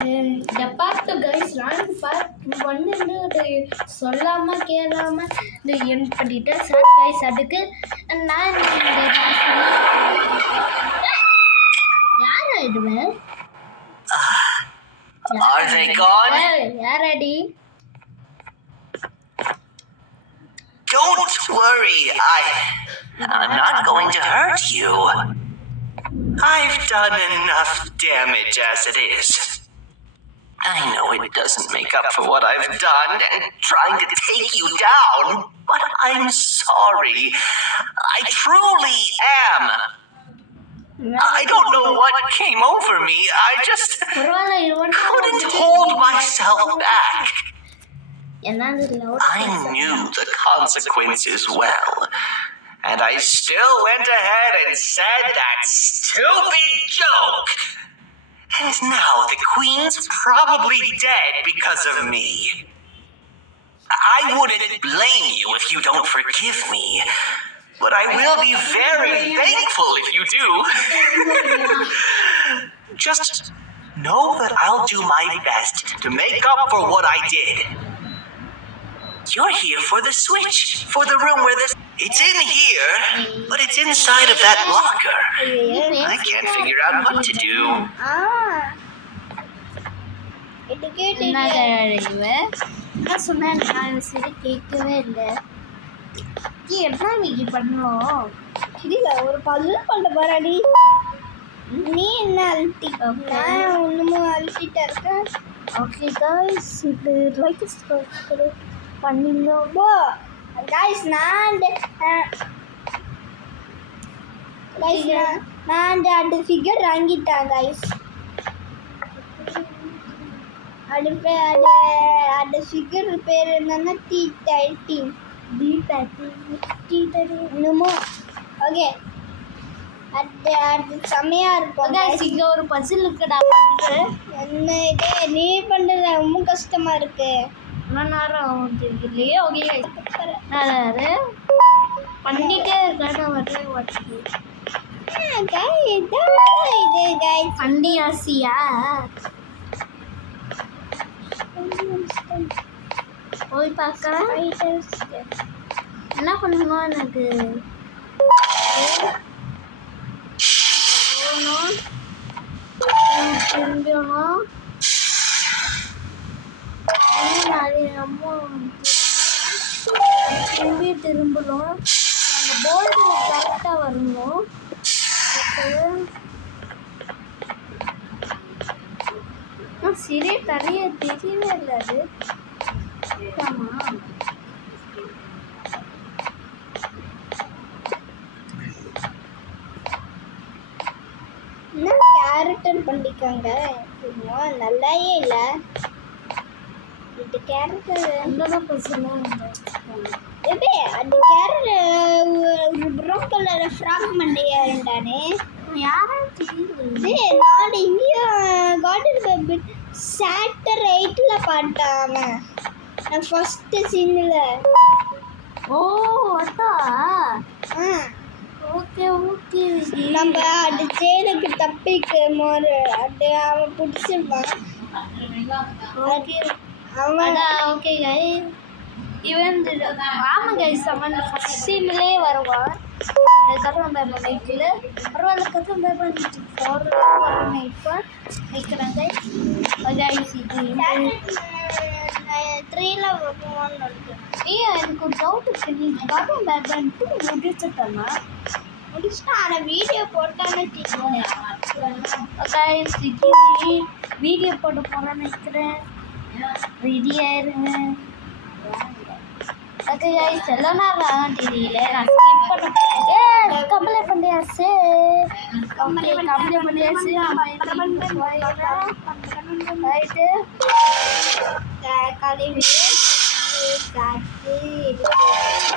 இதை பார்த்து கைஸ் நான் ஒன்று சொல்லாம கேளாம இந்த என் பண்ணிட்டேன் சார் கைஸ். அதுக்கு நான் யார் ஆயிடுவேன்? Are they gone? யார் அடி? Don't worry, I'm not going to hurt you. I've done enough damage as it is. I know it doesn't make up for what I've done and trying to take you down, but I'm sorry. I truly am. I don't know what came over me. I just couldn't hold myself back. I knew the consequences well, and I still went ahead and said that stupid joke. And now the Queen's probably dead because of me. I wouldn't blame you if you don't forgive me, but I will be very thankful if you do. Just know that I'll do my best to make up for what I did. You're here for the switch, for the room where this... It's in here, but it's inside of that locker. I can't figure out what to do. நான் சொன்னேன் நான் சரி கேட்கவே இல்லை. என்ன நீங்க பண்ணோம்? இல்ல ஒரு பல்லு பண்ண போறாடி. நீ என்ன அழுத்திட்ட? நான் ஒண்ணுமே அழுத்திட்ட இருக்கேன். ஓகே गाइस இது லைக் சப்ஸ்கிரைப் பண்ணிங்க. गाइस நான் அந்த ஃபிகர் வாங்கிட்டேன் गाइस. அந்த ஃபிகர் பேர் என்னன்னா T13 என்னமோ. ஓகே அது செமையா இருக்கும். இங்க ஒரு பசில் இருக்குடா பண்றேன். என்ன இது நீ பண்றது ரொம்ப கஷ்டமா இருக்கு. நான் நேரம் தெரியலையே. ஓகே நான் பண்ணிட்டே இருக்கேன். வரல இது गाइस பண்ணி ஆசியா போய் பார்க்கலாம். என்ன பண்ணணும் எனக்கு திரும்பணும். நிறைய திரும்பி திரும்பணும். அந்த போல்டு கரெக்டாக வரணும். சரி நிறைய தெரியவே இல்லை. அது ஆமாம் என்ன கேரக்டர் பண்ணிக்காங்க. நல்லாயே இல்லை இது கேரக்டர். அந்த பசங்க எப்படி அந்த கேரக்டர் ஒரு ப்ரௌன் கலர் ஃப்ராக் மண்டையா இருந்தானே யாரும் தெரியல. நான் இங்கேயும் கார்டன் பேபி சேட்டரைட்ல பார்த்தேன் நான் ஃபர்ஸ்ட் சீன்ல. ஓ அத்தா ஓகே ஓகே. நம்ம அது சேனுக்கு தப்பிக்க போது அது அவன் பிடிச்சிருப்பான். அவன் ஓகே கைஸ் இவன் ஆமாம் கைஸ் அவன் ஃபஸ்ட் சீன்லேயே வருவான். அதுக்கப்புறம் நைட்டில் அப்புறம் அதுக்கப்புறம் நைட்டு 4 வரணும். இப்போ நிற்கிறேன் கைஸ் இது 3ல வருவான்னு இருக்கு. எனக்கு ஒரு டவுட் இருக்கு. நீ கார்ட்டூன் பேட்மேன் 2 முடிச்சுட்டேன்னா முடிச்சுட்டா ஆனால் வீடியோ போட்டான்னு கைஸ் வீடியோ போட்டு போகிறேன்னு நினைக்கிறேன். ரெடியாக இருங்க. ஓகே கைஸ் எல்லாம் நான் தெரியல. நான் ஸ்கிப் பண்ண போகிறேன். கம்பளை பண்ணியாச்சு. கம்பளை பண்ணியாச்சு. ரைட்டு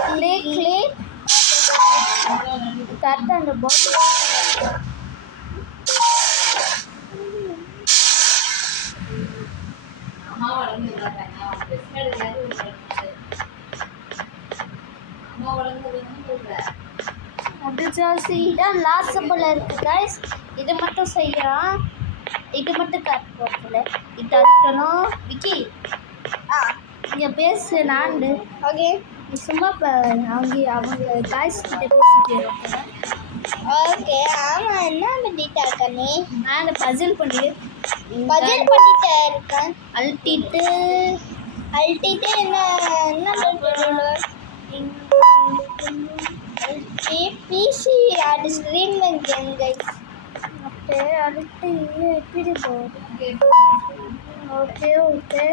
கிளிக் கரெக்டாக அந்த பாடி முடிச்சாச்சு. இதான் லாஸ்ட் போல இருக்கு கைஸ். இது மட்டும் செய்யலாம். இது மட்டும் கட் போகல. இட்டணும் விக்கி ஆ இங்க பேசு நான் ஓகே நீ சும்மா அவங்க காய்ஸ் கிட்ட பேசிட்டு இருக்கேன். ஓகே ஆமாம் என்ன பண்ணிட்டு இருக்க நீ நான் இந்த பசில் பண்ணி பஜல் பண்ணிட்டு இருக்கேன் அழுத்திட்டு என்ன பண்ணுறோம் பிசி அது ஸ்ட்ரீமிங் கேம் கைஸ் அப்படியே அழுத்தி எப்படி போகுது. ஓகே ஓகே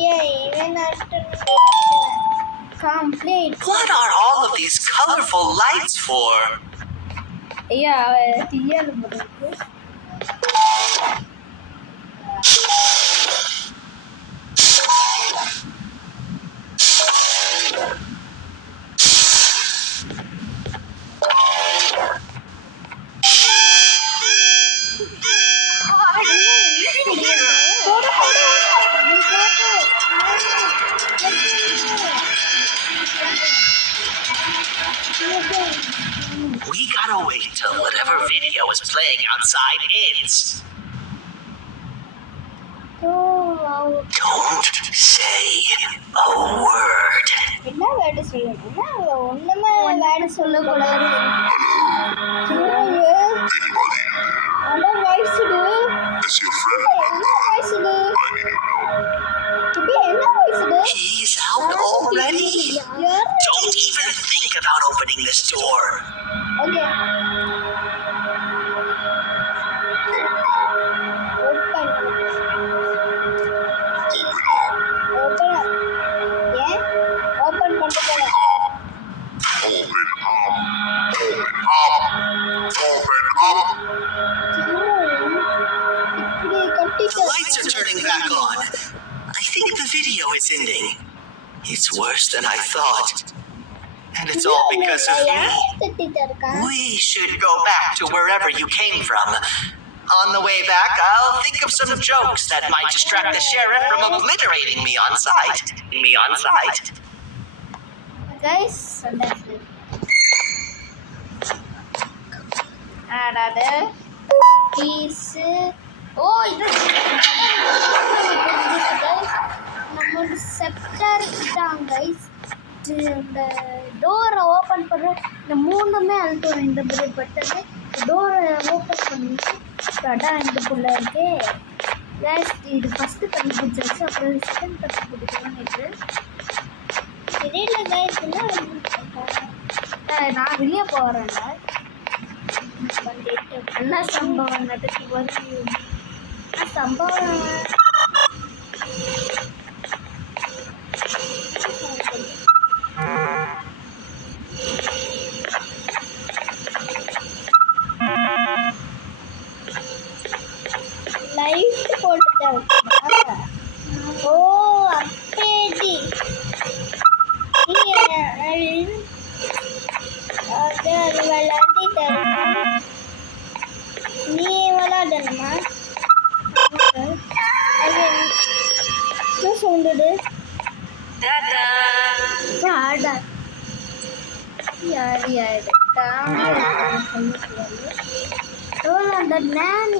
இவன் complete. What are all of these colorful lights for? ஐயா தீயால் போடுறது. We gotta wait till whatever video is playing outside ends. Don't say a word. என்ன வேர்டு சொல்லணும் ஒன்றுமே வேர்டு சொல்லக்கூடாது அதான் வயசுடு Is your friend என்ன வயசுடு இப்படி என்ன வயசுடு He's out already. யார் Don't even think about opening this door. Okay open ஏன் ஓப்பன் பண்ணிட்டு போகலாம் Open up. இப்படி கட்டிட்டு The lights are turning back on. I think the video is ending. It's worse than I thought. And it's all because of me. கட்டிட்டு இருக்கான் We should go back to wherever you came from. On the way back, I'll think of some jokes that might distract the sheriff from obliterating me on sight. Guys ஆடாது பீஸு ஓ இது நம்ம sceptre தான் guys இந்த டோரை open பண்ணுற இந்த மூணுமே அழுத்தம் இந்த பட்டது டோரை ஓப்பன் பண்ணிட்டு அதான் இதுக்குள்ளே இருக்கே கைஸ் இது ஃபஸ்ட்டு கண்டுபிடிச்சாச்சு அப்புறம் செகண்ட் கண்டுபிடிக்கலான்னு தெரியல கைஸ் நான் வெளியே போகிறேன்ல என்ன சம்பவம் நடக்கு வருது சம்பவம் லைட் போட்டுட்டேன் ஓ அப்பேடி அது விளையாண்டிட்டேன் நீ விளையாடணுமா அது என்ன சவுண்டுடு ஆடா யார் யார் அந்த நானி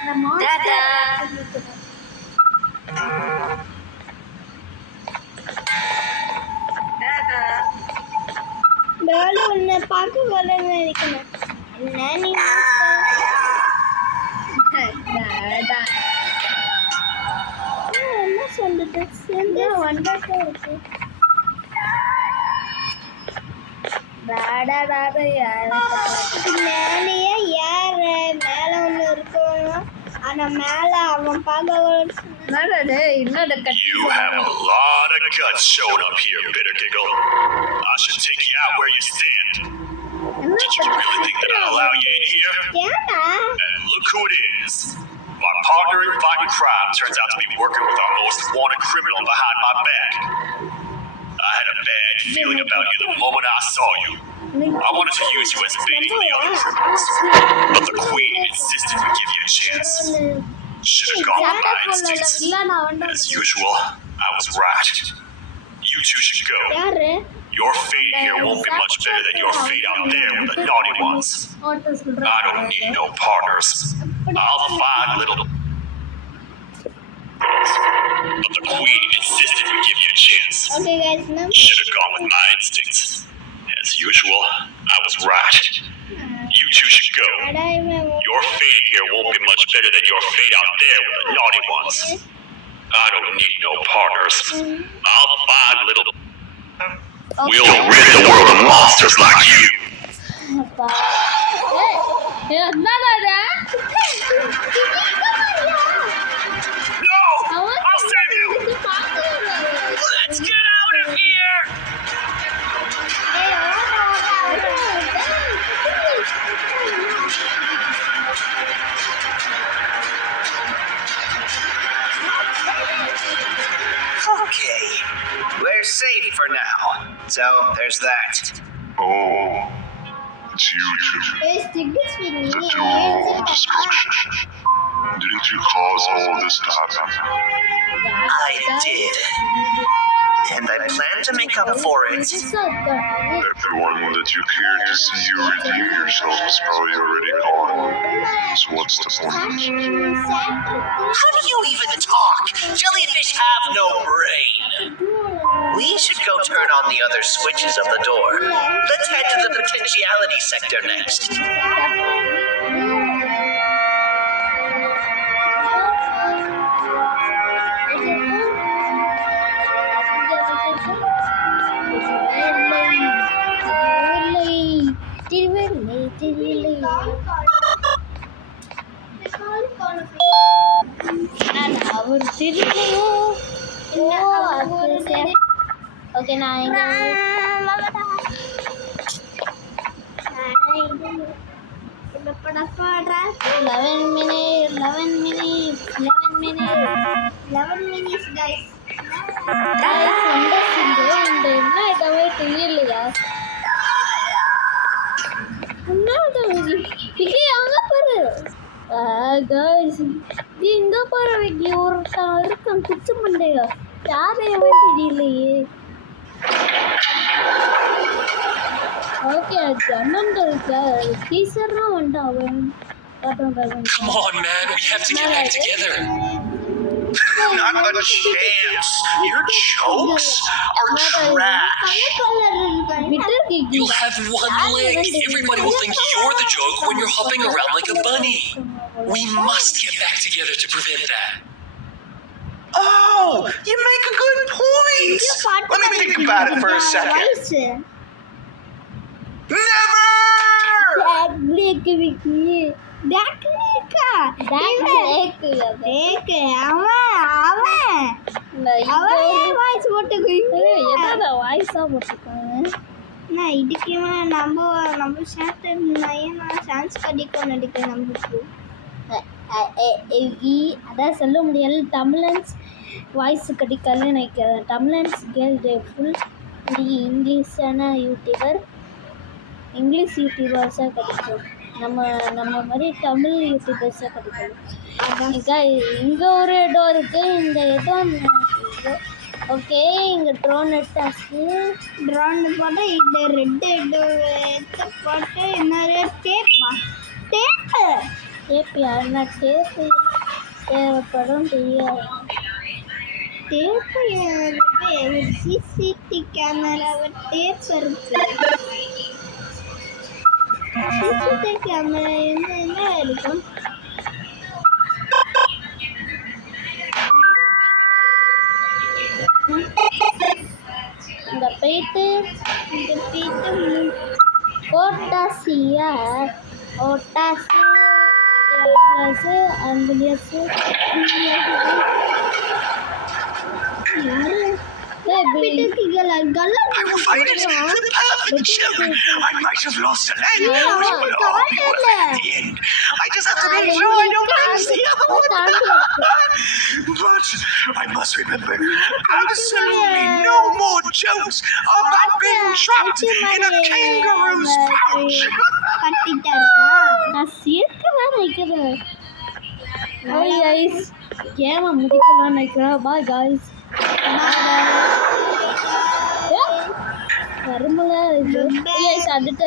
இந்த மாஸ்டர் நானும் உன்னை பார்க்க வரேன்னு நினைக்கிறேன் என்ன நீ என்ன சொல்லுது சேர்ந்து வந்துட்டே இருக்கு மேலேயே ஏற மேலே ஒன்று இருக்கணும் ஆனால் மேலே அவன் பார்க்க You have a lot of guts showing up here, Bitter Giggle. I should take you out where you stand. Did you really think that I'd allow you in here? ஏண்டா And look who it is. My partner in fighting crime turns out to be working with our most wanted criminal behind my back. I had a bad feeling about you the moment I saw you. I wanted to use you as bait for the other criminals, but the Queen insisted we give you a chance. Should have gone with my instincts. As usual, I was right. You two should go. யாரு Your fate here won't be much better than your fate out there with the naughty ones. I don't need no partners. I'll find little. but the queen insisted we give you a chance. Okay guys நம்ம Should have gone with my instincts. As usual, I was right. You two should go. அடாயமே Your fate here won't be much better than your fate out there with the naughty ones. I don't need no partners. I'll find little. We'll rid the world of monsters like you. அப்பா என்னடா No! I'll save you! Let's get out of here! Okay, we're safe for now. So there's that. Oh, it's you two. ஏய் sticks பண்ணி The duel of destruction. Didn't you cause all this to happen? I did. And I plan to make up for it. Everyone that you cared to see you redeem yourself is probably already gone. So what's the point? How do you even talk? Jellyfish have no brain. We should go turn on the other switches of the door. Let's head to the potentiality sector next. அவர் தெரியலையோ okay நான் இங்க 11 minutes guys என்ன இதவே தெரியலையா அங்க பாரு guys இங்க பாரு விக்கி ஒருத்தன் இருக்கான் குச்சி மண்டையா யாரையுமே தெரியலையே ஓகே அண்ணன் டீச்சர்னா வந்துட்டான் அவன் Come on, man. We have to get back together. Not a chance. Your jokes are trash. You'll have one leg. Everybody will think you're the joke when you're hopping around like a bunny. We must get back together to prevent that. Oh, you make a good point. Let me think about it for a second. Never! வாய்ஸா போட்டுருக்காங்க இதுக்கு நம்ம chance கிடைக்கும் நினைக்கிறேன் நம்மளுக்கு அதான் சொல்ல முடியல Tamizhans voice கிடைக்கலன்னு நினைக்கிறேன் தமிழன்ஸ் கேர்ள் ஃபுல் இங்கிலீஷான இங்கிலீஷ் யூடியூபர்ஸாக கிடைக்கும் நம்ம மாதிரி தமிழ் யூடியூபர்ஸாக கிடைக்கும் இங்கே ஒரு டோர் இருக்குது இந்த இடம் ஓகே இங்கே ட்ரோன் எடுத்தாச்சு ட்ரோன் போட்டு இந்த ரெட் எடுத்து போட்டு இன்னொரு டேப் யாருன்னா டேப்பு தேவைப்படும் தெரியாது டேப்பு சிசிடி கேமராவை டேப் இருக்கு சிசிடி கேமரா என்ன இருக்கும் இங்கே போயிட்டு ஓட்டாசியா ambulance I will find it. The perfect children. I might have lost a leg, but it will all be worth it in the end. I just have to make sure I don't lose the other one. But I must remember, absolutely no more jokes about being trapped in a kangaroo's pouch. நான் சேர்க்கலாம் நினைக்கிறேன் hi guys கேமை முடிக்கலாம் நினைக்கிறேன் bye guys வருமல அடுத்த